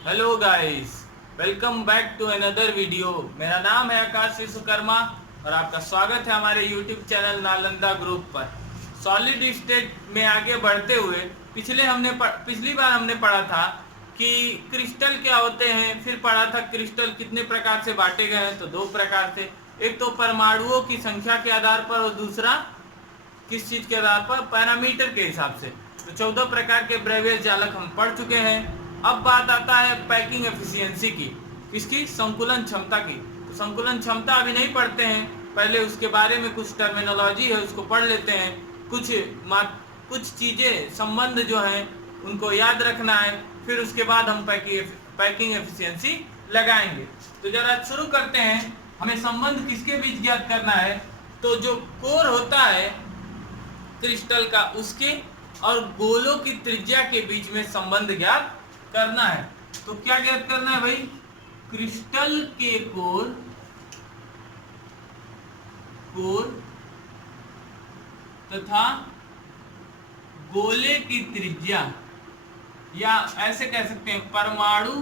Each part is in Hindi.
Hello guys, welcome back to another video. मेरा नाम है आकाश विश्वकर्मा और आपका स्वागत है हमारे यूट्यूब चैनल नालंदा ग्रुप पर। सॉलिड स्टेट में आगे बढ़ते हुए पिछली बार हमने पढ़ा था कि क्रिस्टल क्या होते हैं। फिर पढ़ा था क्रिस्टल कितने प्रकार से बांटे गए हैं, तो दो प्रकार से। एक तो परमाणुओं की संख्या के आधार पर और दूसरा किस चीज के आधार पर, पैरामीटर के हिसाब से। तो 14 प्रकार के ब्रेवियर जालक हम पढ़ चुके हैं। अब बात आता है पैकिंग एफिशिएंसी की, किसकी, संकुलन क्षमता की। तो संकुलन क्षमता अभी नहीं पढ़ते हैं, पहले उसके बारे में कुछ टर्मिनोलॉजी है उसको पढ़ लेते हैं। कुछ चीजें, संबंध जो हैं उनको याद रखना है, फिर उसके बाद हम पैकिंग एफिशिएंसी लगाएंगे। तो जरा शुरू करते हैं। हमें संबंध किसके बीच ज्ञात करना है, तो जो कोर होता है क्रिस्टल का, उसके और गोलों की त्रिज्या के बीच में संबंध ज्ञात करना है। तो क्या ज्ञात करना है भाई, क्रिस्टल के कोर तथा गोले की त्रिज्या, या ऐसे कह सकते हैं परमाणु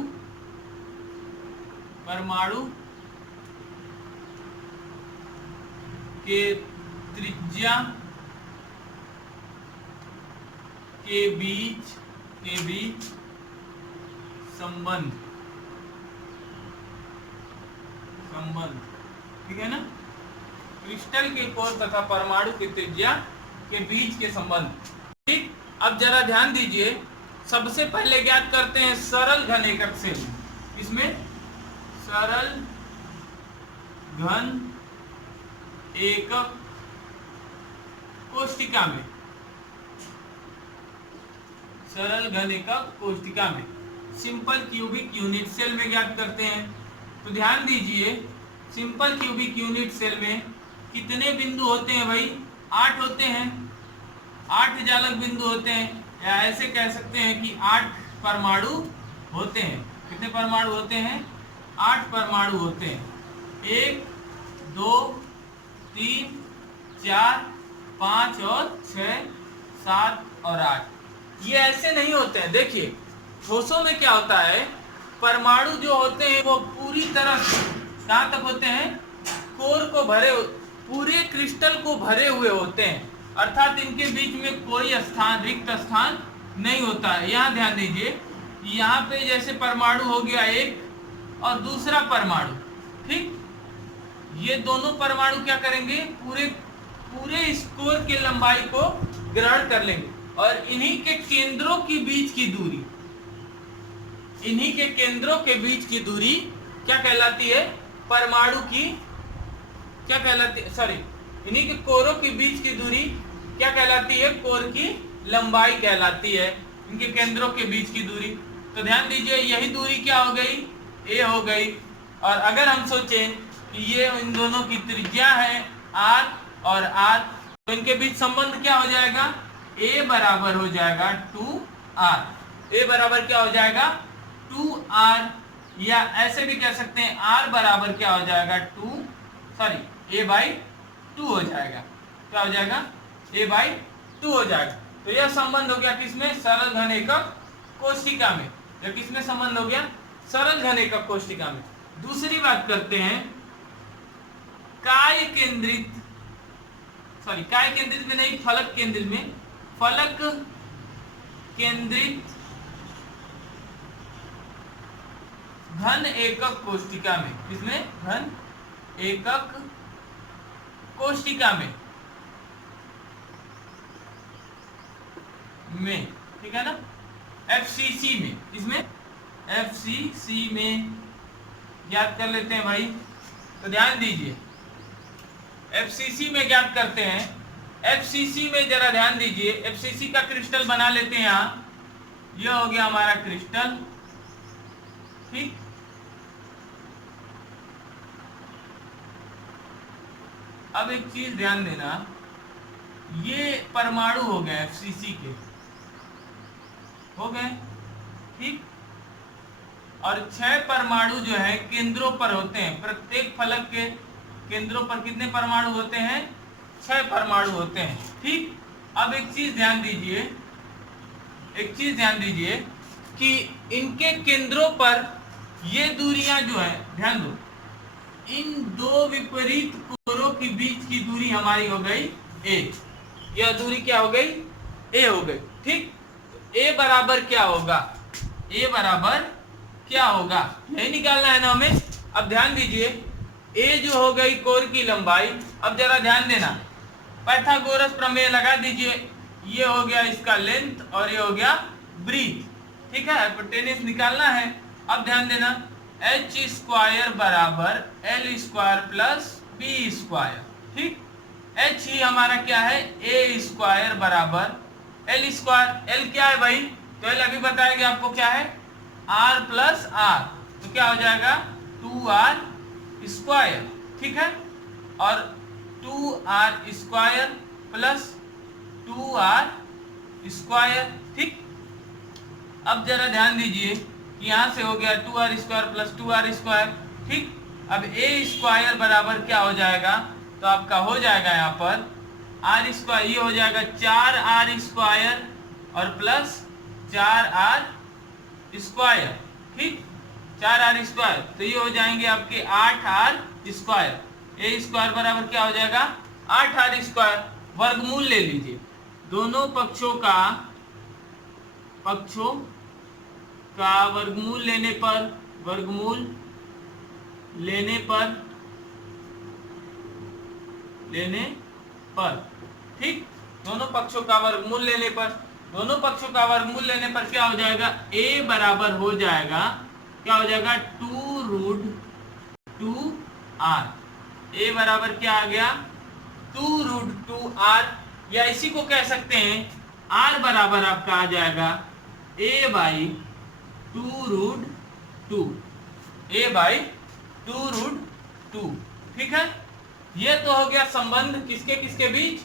के त्रिज्या के बीच संबंध, ठीक है ना। क्रिस्टल के कोर तथा परमाणु की त्रिज्या के बीच के संबंध, ठीक। अब जरा ध्यान दीजिए, सबसे पहले ज्ञात करते हैं सरल घन एकक से। इसमें सरल घन एकक कोष्टिका में, सरल घन एकक कोष्टिका में सिंपल क्यूबिक यूनिट सेल में ज्ञात करते हैं। तो ध्यान दीजिए, सिंपल क्यूबिक यूनिट सेल में कितने बिंदु होते हैं भाई, 8 होते हैं। 8 जालक बिंदु होते हैं, या ऐसे कह सकते हैं कि 8 परमाणु होते हैं। कितने परमाणु होते हैं, 8 परमाणु होते हैं। 1 2 3 4 5 और 6 7 और 8। ये ऐसे नहीं होते हैं। देखिए, ठोसों में क्या होता है, परमाणु जो होते हैं वो पूरी तरह कहाँ तक होते हैं, कोर को भरे, पूरे क्रिस्टल को भरे हुए होते हैं, अर्थात इनके बीच में कोई स्थान, रिक्त स्थान नहीं होता है। यहाँ ध्यान दीजिए, यहाँ पे जैसे परमाणु हो गया एक और दूसरा परमाणु, ठीक। ये दोनों परमाणु क्या करेंगे, पूरे इस कोर की लंबाई को ग्रहण कर लेंगे, और इन्हीं के केंद्रों के बीच की दूरी, इन्हीं के केंद्रों के बीच की दूरी क्या कहलाती है, परमाणु की क्या कहलाती है, सॉरी, इन्हीं के कोरों के बीच की दूरी क्या कहलाती है, कोर की लंबाई कहलाती है, इनके केंद्रों के बीच की दूरी। तो ध्यान दीजिए, यही दूरी क्या हो गई, ए हो गई। और अगर हम सोचें कि ये इन दोनों की त्रिज्या है r और r, तो इनके बीच संबंध क्या हो जाएगा, a बराबर हो जाएगा 2r। a बराबर क्या हो जाएगा, 2r, या ऐसे भी कह सकते हैं r बराबर क्या हो जाएगा, a/2 हो जाएगा। क्या हो जाएगा, a/2 हो जाएगा। तो यह संबंध हो गया किसमें, सरल घन एकक कोष्टिका में। यह किसमें संबंध हो गया, सरल घन एकक कोष्टिका में। दूसरी बात करते हैं काय केंद्रित में नहीं, फलक केंद्रित में, फलक केंद्रित घन एकक कोष्टिका में। किसमें, घन एकक कोष्टिका में, ठीक है ना, FCC में। इसमें FCC में ज्ञात कर लेते हैं भाई। तो ध्यान दीजिए, FCC में ज्ञात करते हैं। FCC में जरा ध्यान दीजिए, FCC का क्रिस्टल बना लेते हैं। यहाँ यह हो गया हमारा क्रिस्टल, ठीक। अब एक चीज ध्यान देना, ये परमाणु हो गए FCC के, हो गए, ठीक। और 6 परमाणु जो है केंद्रों पर होते हैं। प्रत्येक फलक के केंद्रों पर कितने परमाणु होते हैं, 6 परमाणु होते हैं, ठीक। अब एक चीज ध्यान दीजिए, कि इनके केंद्रों पर ये दूरियां जो है, ध्यान दो, इन दो विपरीत कोरों के बीच की दूरी हमारी हो गई ए। यह दूरी क्या हो गई? ए हो गई। ठीक, तो ए बराबर क्या होगा? ए बराबर क्या होगा, यही निकालना है ना हमें। अब ध्यान दीजिए, ए जो हो गई कोर की लंबाई। अब जरा ध्यान देना, पाइथागोरस प्रमेय लगा दीजिए। ये हो गया इसका लेंथ और ये हो गया ब्रीथ। ठीक है, हाइपोटेनस निकालना है। अब ध्यान देना, एच स्क्वायर बराबर L square plus B square. ठीक, एच ही हमारा क्या है? ए स्क्वायर बराबर एल स्क्वायर। एल क्या है भाई? तो एल अभी बताएंगे आपको क्या है, आर प्लस आर। तो क्या हो जाएगा? 2r square. ठीक है, और 2r square plus 2r square. ठीक, अब जरा ध्यान दीजिए कि यहाँ से हो गया 2r square plus 2r square. ठीक, अब ए स्क्वायर बराबर क्या हो जाएगा? तो आपका हो जाएगा यहाँ पर आर स्क्वायर, ये हो जाएगा 4r स्क्वायर और प्लस 4r स्क्वायर। ठीक, 4r स्क्वायर, तो ये हो जाएंगे आपके 8r स्क्वायर। ए स्क्वायर बराबर क्या हो जाएगा? 8r square. वर्गमूल ले लीजिए, दोनों पक्षों का वर्गमूल लेने पर ठीक, दोनों पक्षों का वर्गमूल लेने पर क्या हो जाएगा? a बराबर हो जाएगा, क्या हो जाएगा? 2√2r। a बराबर क्या आ गया? 2√2r, या इसी को कह सकते हैं r बराबर आपका आ जाएगा a बाई 2√2। ठीक है, ये तो हो गया संबंध किसके किसके बीच?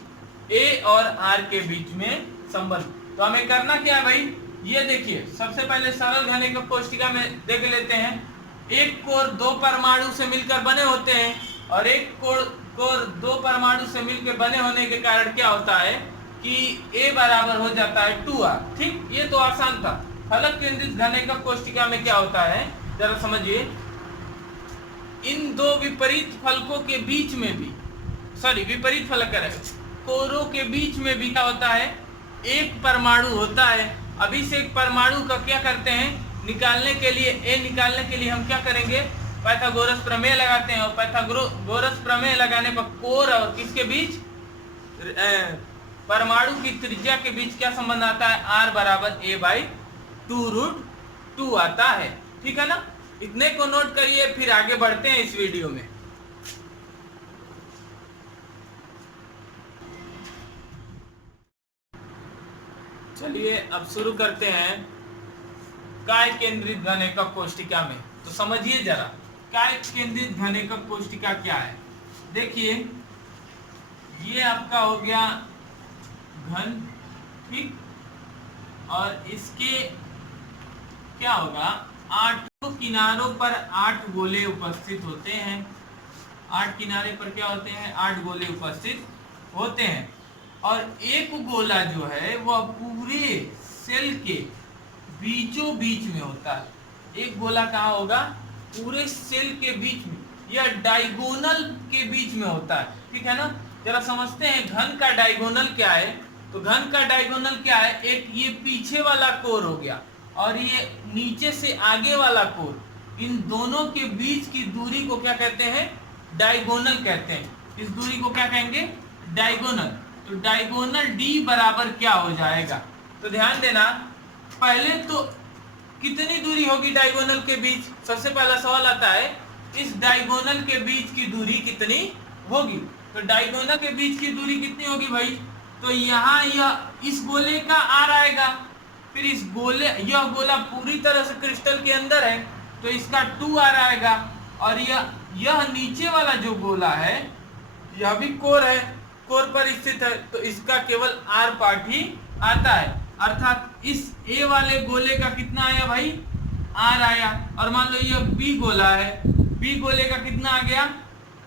a और r के बीच में संबंध। तो हमें करना क्या है भाई? ये देखिए, सबसे पहले सरल घनीभव कोष्ठिका में देख लेते हैं। एक कोर दो परमाणु से मिलकर बने होते हैं, और एक कोर दो परमाणु से मिलकर बने होने के कारण क्या होता है कि a बराबर हो जाता है 2r। ठीक, ये तो आसान था। फलक केंद्रित घनीभव कोष्ठिका में क्या होता है, जरा समझिए। इन दो विपरीत फलकों के बीच में भी, विपरीत फलक करेगा, कोरों के बीच में भी क्या होता है? एक परमाणु होता है। अभी से एक परमाणु का क्या करते हैं? निकालने के लिए हम क्या करेंगे? पाइथागोरस प्रमेय लगाते हैं, और पाइथागोरस प्रमेय लगाने पर कोर और किसके बीच, परमाणु की त्रिज्या के बीच क्या संबंध आता है? r बराबर a बाई 2√2 आता है। ठीक है ना, इतने को नोट करिए, फिर आगे बढ़ते हैं इस वीडियो में। चलिए अब शुरू करते हैं काय केंद्रित घनीभव कोष्ठिका में। तो समझिए जरा, काय केंद्रित घनीभव कोष्ठिका क्या है। देखिए, ये आपका हो गया घन। ठीक, और इसके क्या होगा? 8 किनारों पर 8 गोले उपस्थित होते हैं। 8 किनारे पर क्या होते हैं? 8 गोले उपस्थित होते हैं, और एक गोला जो है वह पूरे सेल के बीचों बीच में होता है। एक गोला कहाँ होगा? पूरे सेल के बीच में, या डायगोनल के बीच में होता है। ठीक है ना, जरा समझते हैं घन का डायगोनल क्या है। तो घन का डायगोनल क्या है? एक ये पीछे वाला कोर हो गया, और ये नीचे से आगे वाला कोर, इन दोनों के बीच की दूरी को क्या कहते हैं? डायगोनल कहते हैं। इस दूरी को क्या कहेंगे? डायगोनल। तो डायगोनल d बराबर क्या हो जाएगा? तो ध्यान देना, पहले तो कितनी दूरी होगी डायगोनल के बीच? सबसे पहला सवाल आता है, इस डायगोनल के बीच की दूरी कितनी होगी? तो डायगोनल के बीच की दूरी कितनी होगी भाई? तो यहाँ यह इस गोले का r आएगा, फिर इस गोले, यह गोला पूरी तरह से क्रिस्टल के अंदर है तो इसका 2r आएगा, और यह नीचे वाला जो गोला है यह भी कोर है, कोर पर स्थित है, तो इसका केवल r पार्ट ही आता है। अर्थात इस a वाले गोले का कितना आया भाई? r आया। और मान लो यह b गोला है, b गोले का कितना आ गया?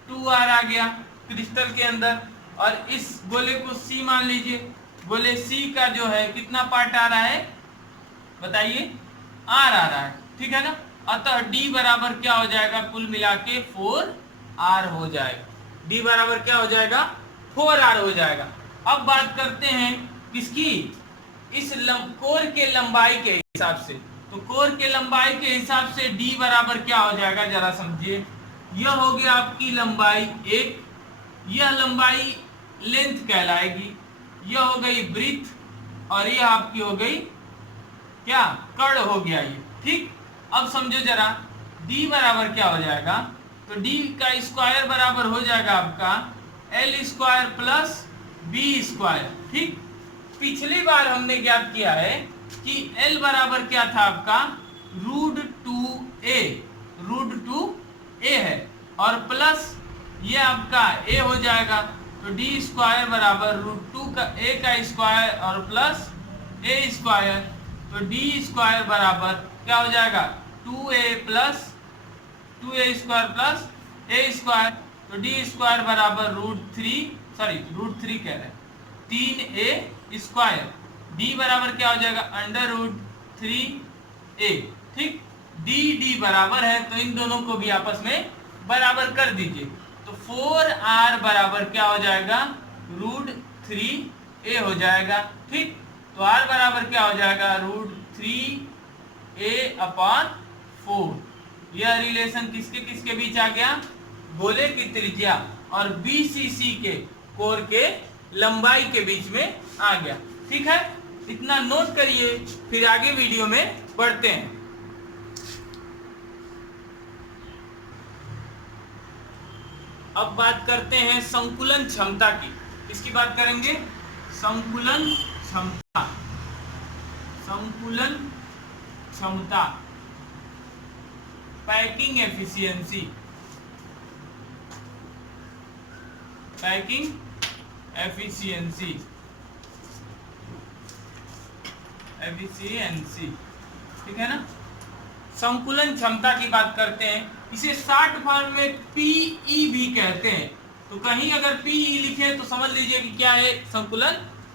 2r आ गया क्रिस्टल के अंदर। और इस गोले को c मान लीजिए, गोले c का जो है कितना पार्ट आ रहा है बताइए? आर आ रहा है, ठीक है ना। अतः डी बराबर क्या हो जाएगा, कुल मिला के 4r हो जाएगा। डी बराबर क्या हो जाएगा, 4r हो जाएगा। अब बात करते हैं किसकी, इस कोर के लंबाई के हिसाब से। तो कोर के लंबाई के हिसाब से डी बराबर क्या हो जाएगा, जरा समझिए। यह हो गया आपकी लंबाई 1, यह लंबाई लेंथ कहलाएगी, यह हो गई ब्रीथ, और यह आपकी हो गई क्या, कर्ण हो गया ये, ठीक। अब समझो जरा, d बराबर क्या हो जाएगा, तो d का स्क्वायर बराबर हो जाएगा आपका l square plus b square, ठीक। पिछली बार हमने ज्ञात किया है कि l बराबर क्या था आपका, √2a है, और प्लस ये आपका a हो जाएगा, तो d स्क्वायर बराबर √2 का a का स्क्वायर और प्लस a स्क्वायर, तो d स्क्वायर बराबर क्या हो जाएगा, 2a square plus a square, तो d स्क्वायर बराबर √3 कह रहे हैं 3a स्क्वायर, d बराबर क्या हो जाएगा, √3a, ठीक। d बराबर है, तो इन दोनों को भी आपस में बराबर कर दीजिए। तो 4r बराबर क्या हो जाएगा, √3a हो जाएगा, ठीक। तो r बराबर क्या हो जाएगा, √3a/4। यह रिलेशन किसके किसके बीच आ गया, गोले की त्रिज्या और BCC के कोर के लंबाई के बीच में आ गया, ठीक है। इतना नोट करिए, फिर आगे वीडियो में बढ़ते हैं। अब बात करते हैं संकुलन क्षमता की। किसकी बात करेंगे, संकुलन क्षमता। संकुलन क्षमता, पैकिंग एफिशिएंसी, पैकिंग एफिशिएंसी, ठीक है ना। संकुलन क्षमता की बात करते हैं, इसे शॉर्ट फॉर्म में पीई भी कहते हैं। तो कहीं अगर पीई लिखे तो समझ लीजिए कि क्या है, संकुलन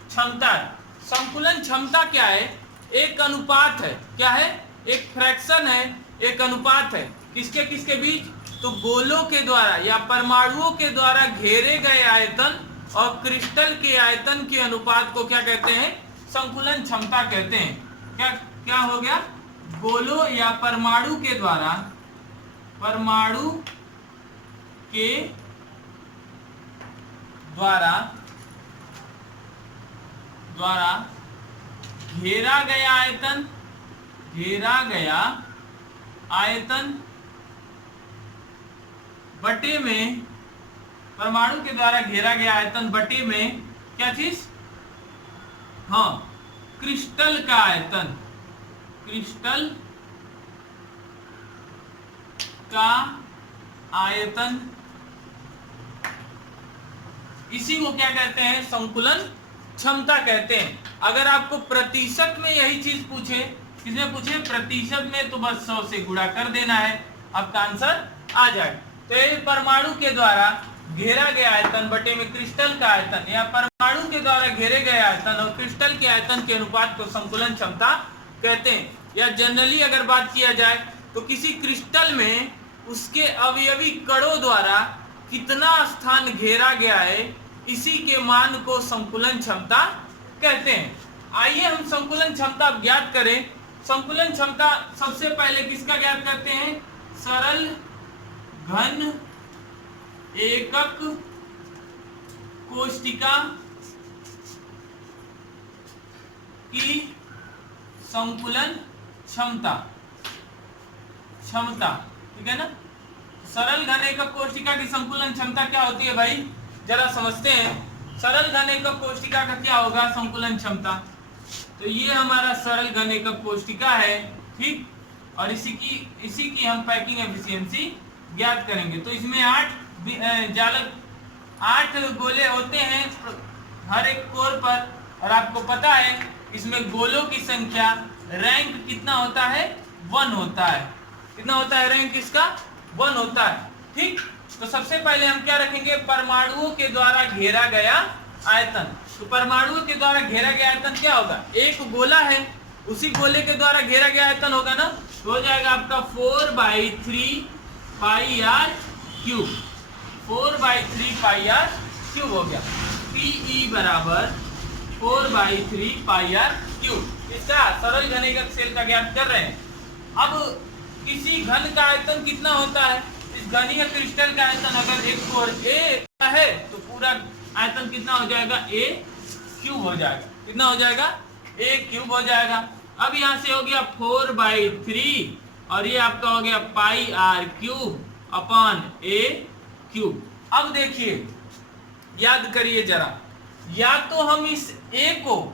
क्षमता है। संकुलन क्षमता क्या है, एक अनुपात है, क्या है, एक फ्रैक्शन है, एक अनुपात है, किसके किसके बीच, तो गोलों के द्वारा या परमाणुओं के द्वारा घेरे गए आयतन और क्रिस्टल के आयतन के अनुपात को क्या कहते हैं, संकुलन क्षमता कहते हैं। क्या क्या हो गया, गोलों या परमाणु के द्वारा, परमाणु के द्वारा घेरा गया आयतन, बटे में, परमाणु के द्वारा घेरा गया आयतन बटे में क्या चीज, हाँ, क्रिस्टल का आयतन, क्रिस्टल का आयतन, इसी को क्या कहते हैं, संकुलन क्षमता कहते हैं। अगर आपको प्रतिशत में यही चीज पूछे, किसमें पूछे, प्रतिशत में, तो बस 100 से गुणा कर देना है, आपका आंसर आ जाएगा। तो ये परमाणु के द्वारा घेरा गया आयतन बटे में क्रिस्टल का आयतन, या परमाणु के द्वारा घेरे गए आयतन और क्रिस्टल के आयतन के अनुपात को संकुलन क्षमता कहते हैं। या जनरली अगर बात किया जाए तो किसी क्रिस्टल में उसके अवयवी कणों द्वारा कितना स्थान घेरा गया है, इसी के मान को संकुलन क्षमता कहते हैं। आइए हम संकुलन क्षमता ज्ञात करें। संकुलन क्षमता सबसे पहले किसका ज्ञात करते हैं, सरल घन एकक कोशिका की संकुलन क्षमता, ठीक है ना। सरल घन एकक कोशिका की संकुलन क्षमता क्या होती है भाई, जरा समझते हैं। सरल घन एकक कोशिका का क्या होगा संकुलन क्षमता, तो ये हमारा सरल घन एकक कोशिका है, ठीक। और इसी की हम पैकिंग एफिशिएंसी ज्ञात करेंगे। तो इसमें 8 गोले होते हैं हर एक कोर पर, और आपको पता है इसमें गोलों की संख्या, रैंक कितना होता है, 1 होता है। कितना होता है रैंक इसका, 1 होता है, ठीक। तो सबसे पहले हम क्या रखेंगे, परमाणुओं के द्वारा घेरा गया आयतन। तो परमाणुओं के द्वारा घेरा गया आयतन क्या होगा, एक गोला है, उसी गोले के द्वारा घेरा गया आयतन होगा ना, तो हो जाएगा आपका 4/3 pi r cube. 4/3 pi r cube हो गया। पीई बराबर 4/3 पाई आर क्यूब। इसका सरल घनीभूत सेल का ज्ञात कर रहे हैं। अब किसी घन का आयतन कितना होता है, इस घनीय क्रिस्टल का आयतन अगर एक कोर ए है तो पूरा आयतन कितना हो जाएगा, ए क्यूब हो जाएगा। कितना हो जाएगा, ए क्यूब हो जाएगा। अब यहाँ से हो गया 4/3 और ये आपका हो गया pi r cube upon a cube. अब देखिए, याद करिए जरा, या तो हम इस ए को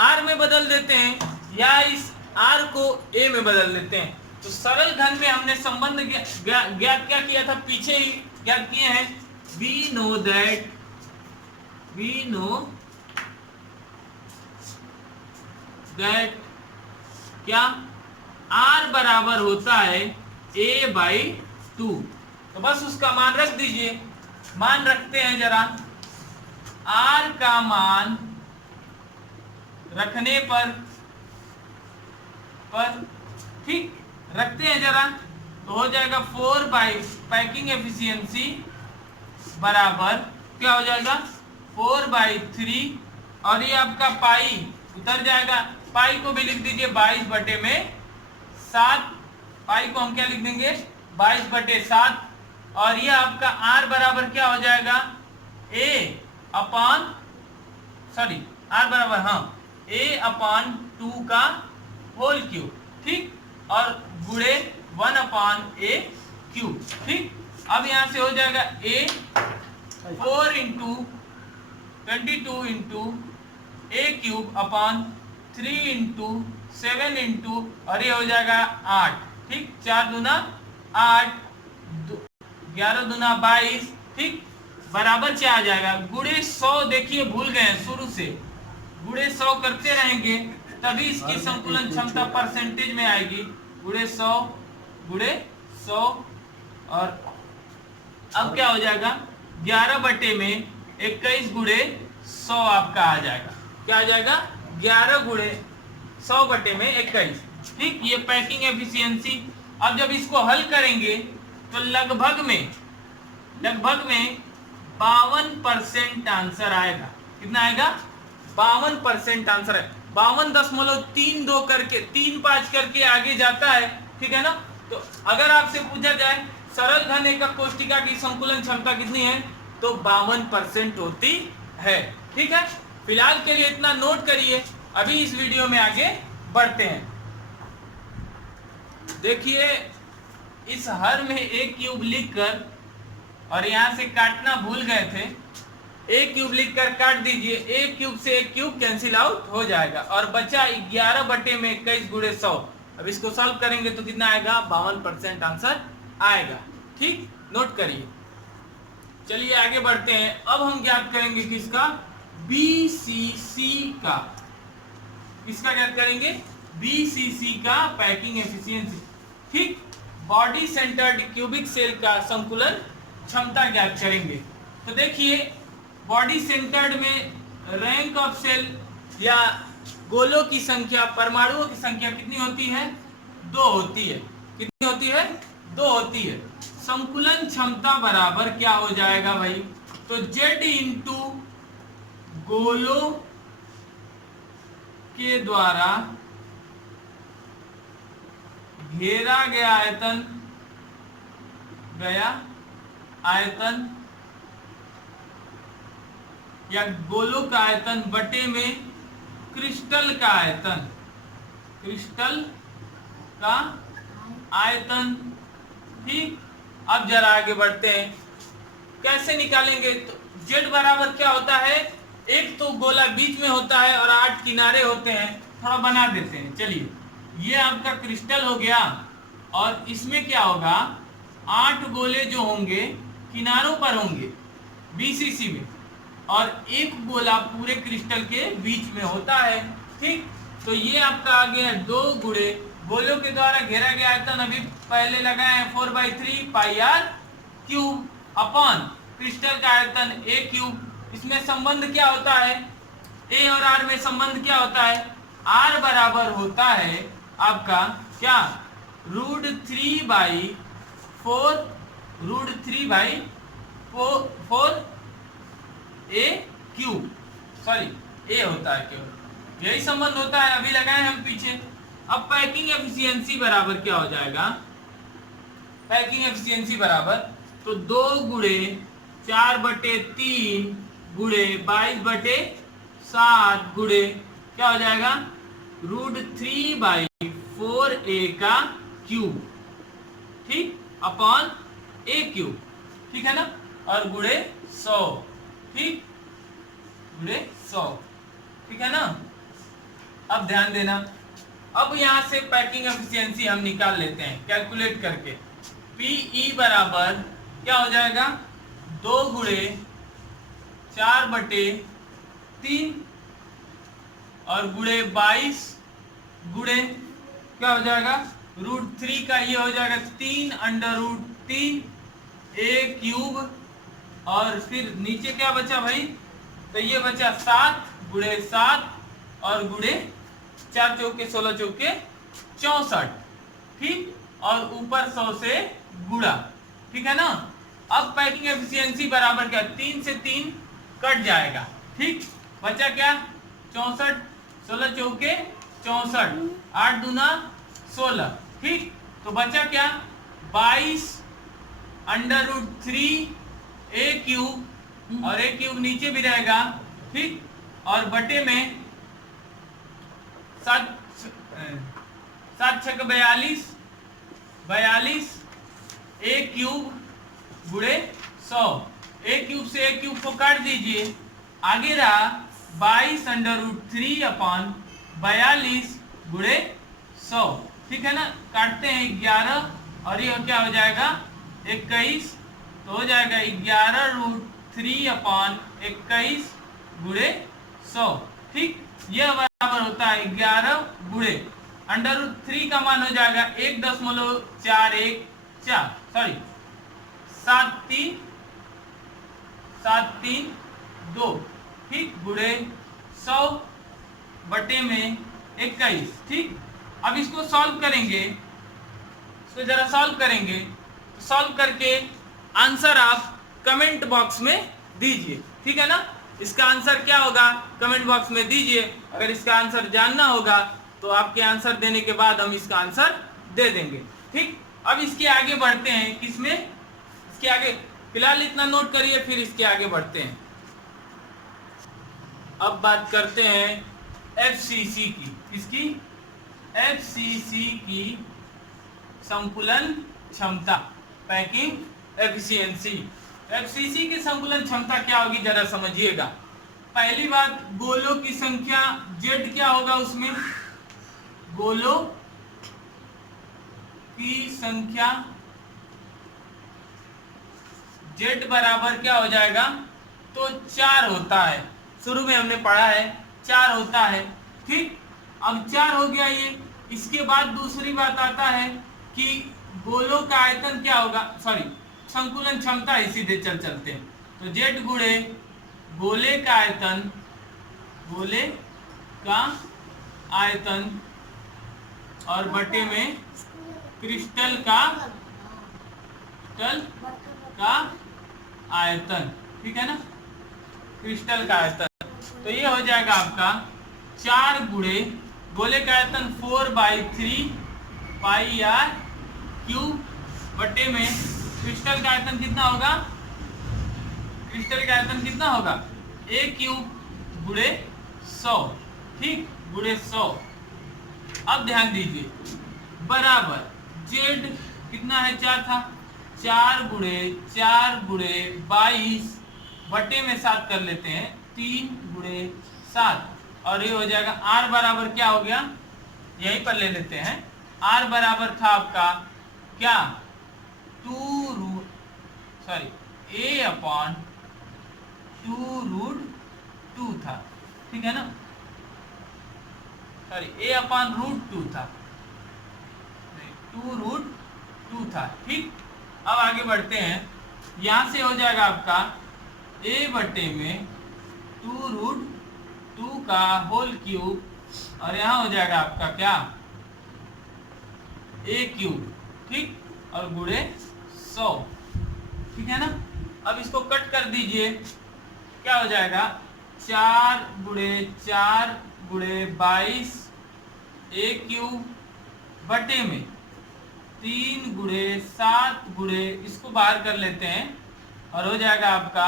आर में बदल देते हैं या इस आर को ए में बदल देते हैं। तो सरल घन में हमने संबंध ज्ञात क्या किया था, पीछे ही ज्ञात किए हैं। we know that क्या r बराबर होता है a/2। तो बस उसका मान रख दीजिए। मान रखते हैं जरा, r का मान रखने पर ठीक रखते हैं जरा, तो हो जाएगा 4 बाई पैकिंग एफिशिएंसी बराबर क्या हो जाएगा 4/3 और ये आपका पाई उतर जाएगा। पाई को भी लिख दीजिए 22/7। पाई को हम क्या लिख देंगे 22/7 और ये आपका r बराबर क्या हो जाएगा a अपॉन 2 का होल क्यूब। ठीक, और गुणे 1/a क्यूब। ठीक, अब यहां से हो जाएगा a 4 × 22 × a क्यूब अपॉन 3 × 7 × और ये हो जाएगा 8। ठीक, 4 दूना 8, 11 दूना 22। ठीक, बराबर क्या आ जाएगा गुणे 100। देखिए भूल गए हैं, शुरू से गुणे 100 करते रहेंगे तभी इसकी संकुलन क्षमता परसेंटेज में आएगी। गुणे 100 और अब क्या हो जाएगा 11/21 गुणे 100 आपका आ जाएगा। क्या आ जाएगा 11 गुणे 100/21। ठीक, ये पैकिंग एफिशिएंसी। अब जब इसको हल करेंगे तो लगभग में 52% आंसर आएगा। कितना आएगा 52% आंसर है। 52.32 करके 35 करके आगे जाता है। ठीक है ना। तो अगर आपसे पूछा जाए सरल घन एकक कोष्टिका की संकुलन क्षमता कितनी है, तो 52% होती है। ठीक है, फिलहाल के लिए इतना नोट करिए। अभी इस वीडियो में आगे बढ़ते हैं। देखिए, इस हर में एक क्यूब लिखकर, और यहां से काटना भूल गए थे, एक क्यूब लिखकर काट दीजिए। एक क्यूब से एक क्यूब कैंसिल आउट हो जाएगा और बचा 11/21 गुणे 100। अब इसको सॉल्व करेंगे तो कितना आएगा 52% आंसर आएगा। ठीक, नोट करिए। चलिए आगे बढ़ते हैं। अब हम ज्ञात करेंगे किसका, BCC का। किसका ज्ञात करेंगे, BCC का पैकिंग एफिशिएंसी। ठीक, बॉडी सेंटर्ड क्यूबिक सेल का संकुलन क्षमता ज्ञात करेंगे। तो देखिए, बॉडी सेंटर्ड में रैंक ऑफ सेल या गोलों की संख्या, परमाणुओं की संख्या कितनी होती है, 2 होती है। कितनी होती है, 2 होती है। संकुलन क्षमता बराबर क्या हो जाएगा भाई, तो Z इंटू गोलों के द्वारा घेरा गया आयतन या गोलों का आयतन बटे में क्रिस्टल का आयतन। ठीक, अब जरा आगे बढ़ते हैं। कैसे निकालेंगे, तो Z बराबर क्या होता है, एक तो गोला बीच में होता है और 8 किनारे होते हैं। थोड़ा बना देते हैं। चलिए, ये आपका क्रिस्टल हो गया और इसमें क्या होगा 8 गोले जो होंगे किनारों पर होंगे BCC में, और एक गोला पूरे क्रिस्टल के बीच में होता है। ठीक, तो ये आपका आ गया 2 गुणे गोलों के द्वारा घेरा गया आयतन अभी पहले लगाए हैं 4/3 pi r cube upon crystal का आयतन a क्यूब। इसमें संबंध क्या होता है, a और r में संबंध क्या होता है, आर बराबर होता है आपका क्या, √3/4, √3/4 ए क्यूब, सॉरी ए होता है केवल, यही संबंध होता है, अभी लगाए हम पीछे। अब पैकिंग एफिशिएंसी बराबर क्या हो जाएगा, पैकिंग एफिशिएंसी बराबर तो 2 गुणे 4/3 गुणे 22/7 गुणे क्या हो जाएगा, √3/4 ए का क्यूब, ठीक, अपॉन ए क्यूब, ठीक है ना, और गुणे 100, ठीक, गुणे 100, ठीक है ना। अब ध्यान देना, अब यहां से पैकिंग एफिशिएंसी हम निकाल लेते हैं कैलकुलेट करके। पीई बराबर क्या हो जाएगा, 2 गुणे 4/3 और गुणे 22 गुणे क्या हो जाएगा, √3 का ये हो जाएगा 3/√3 ए क्यूब, और फिर नीचे क्या बचा भाई, तो ये बचा 7 गुणे 7 और गुणे 4 चौके 16 चौके 64, ठीक, और ऊपर 100 से गुणा, ठीक है ना। अब पैकिंग एफिशिएंसी बराबर क्या, 3 से 3 कट जाएगा, ठीक, बचा क्या 64, 16 चौके 64, 8 दूना 16, ठीक, तो बचा क्या 22/√3 ए क्यूब, और ए क्यूब नीचे भी रहेगा, ठीक, और बटे में 7 6 42 ए क्यूब गुणे 100, ए क्यूब से ए क्यूब को काट दीजिए, आगे रहा 22/√3 अपॉन 42 गुणे 100, ठीक है ना, काटते हैं 11 और ये क्या हो जाएगा 21, तो हो जाएगा 11√3 अपॉन 21 गुणे 100, ठीक, यह बराबर होता है 11 गुणे √3 का मान हो जाएगा 1.414, सॉरी 732, ठीक, गुणे 100 बटे में 21, ठीक। अब इसको सॉल्व करेंगे, इसको जरा सॉल्व करेंगे, तो सॉल्व करके आंसर आप कमेंट बॉक्स में दीजिए, ठीक है ना। इसका आंसर क्या होगा कमेंट बॉक्स में दीजिए, अगर इसका आंसर जानना होगा तो आपके आंसर देने के बाद हम इसका आंसर दे देंगे, ठीक। अब इसके आगे बढ़ते हैं, किसमें, इसके आगे फिलहाल इतना नोट करिए, फिर इसके आगे बढ़ते हैं। अब बात करते हैं एफसीसी की, किसकी, एफसीसी की संकुलन क्षमता, पैकिंग एफिशिएंसी। एफसीसी की संकुलन क्षमता क्या होगी जरा समझिएगा। पहली बात, गोलों की संख्या जेड क्या होगा, उसमें गोलों की संख्या जेड बराबर क्या हो जाएगा, तो 4 होता है, शुरू में हमने पढ़ा है 4 होता है, ठीक। अब 4 हो गया ये, इसके बाद दूसरी बात आता है कि गोलों का आयतन क्या होगा, सॉरी संकुलन क्षमता ही सीधे चलते हैं, तो जेड गुणे गोले का आयतन, गोले का आयतन और बटे में क्रिस्टल का आयतन, ठीक है ना, क्रिस्टल का आयतन, तो ये हो जाएगा आपका 4 गुणे गोले का आयतन 4/3 पाई आर क्यूब बटे में क्रिस्टल का आयतन कितना होगा, क्रिस्टल का आयतन कितना होगा ए क्यूब गुणे 100, ठीक, गुणे 100। अब ध्यान दीजिए बराबर जेड कितना है 4 था, 4 गुणे 22 बटे में 7 कर लेते हैं, 3 गुणे 7, और ये हो जाएगा आर बराबर क्या हो गया, यहीं पर ले लेते हैं, आर बराबर था आपका क्या 2√2 था, ठीक है ना, सॉरी a/√2 था, 2√2 था, ठीक। अब आगे बढ़ते हैं, यहां से हो जाएगा आपका a बटे में 2√2 का होल क्यूब और यहाँ हो जाएगा आपका क्या, a क्यूब, ठीक, और गुणे 100, ठीक है ना। अब इसको कट कर दीजिए, क्या हो जाएगा, 4 गुणे 4 गुणे 22 a क्यूब बटे में 3 गुणे 7 गुणे, इसको बाहर कर लेते हैं और हो जाएगा आपका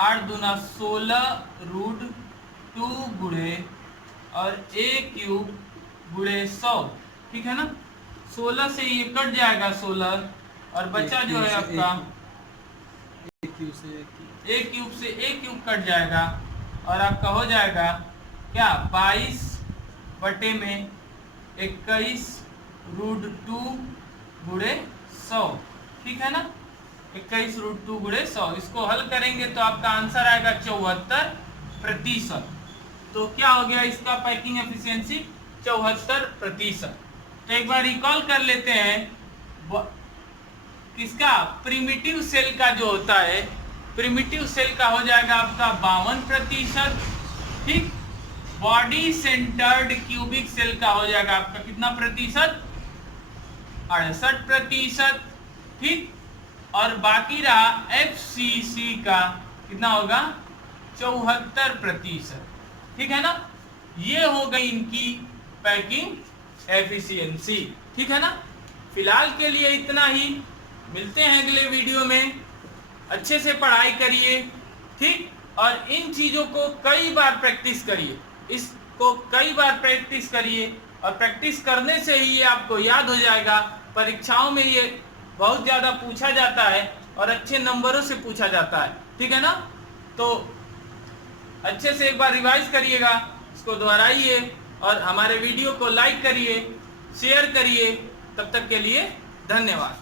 8 दूना 16 रूट 2 गुणे और a क्यूब गुणे 100, ठीक है ना। 16 से ये कट जाएगा 16 और बचा जो है आपका a क्यूब से a क्यूब कट जाएगा और आपका हो जाएगा क्या, 22 बटे में 21 रूट 2 गुणे 100, ठीक है ना। 21 रूट 2 गुणे 100, इसको हल करेंगे तो आपका आंसर आएगा 74%। तो क्या हो गया इसका पैकिंग एफिशिएंसी, 74%। तो एक बार रिकॉल कर लेते हैं, किसका, प्रिमिटिव सेल का जो होता है, प्रिमिटिव सेल का हो जाएगा आपका 52%, ठीक। बॉडी सेंटर्ड क्यूबिक सेल का हो जाएगा आपका कितना प्रतिशत, 68%, ठीक। और बाकी रहा FCC का कितना होगा, 74%, ठीक है ना। ये हो गई इनकी पैकिंग एफिशिएंसी, ठीक है ना। फिलहाल के लिए इतना ही, मिलते हैं अगले वीडियो में। अच्छे से पढ़ाई करिए, ठीक, और इन चीज़ों को कई बार प्रैक्टिस करिए, इसको कई बार प्रैक्टिस करिए, और प्रैक्टिस करने से ही ये आपको याद हो जाएगा। परीक्षाओं में ये बहुत ज़्यादा पूछा जाता है और अच्छे नंबरों से पूछा जाता है, ठीक है ना। तो अच्छे से एक बार रिवाइज करिएगा, इसको दोहराइए और हमारे वीडियो को लाइक करिए, शेयर करिए। तब तक के लिए धन्यवाद।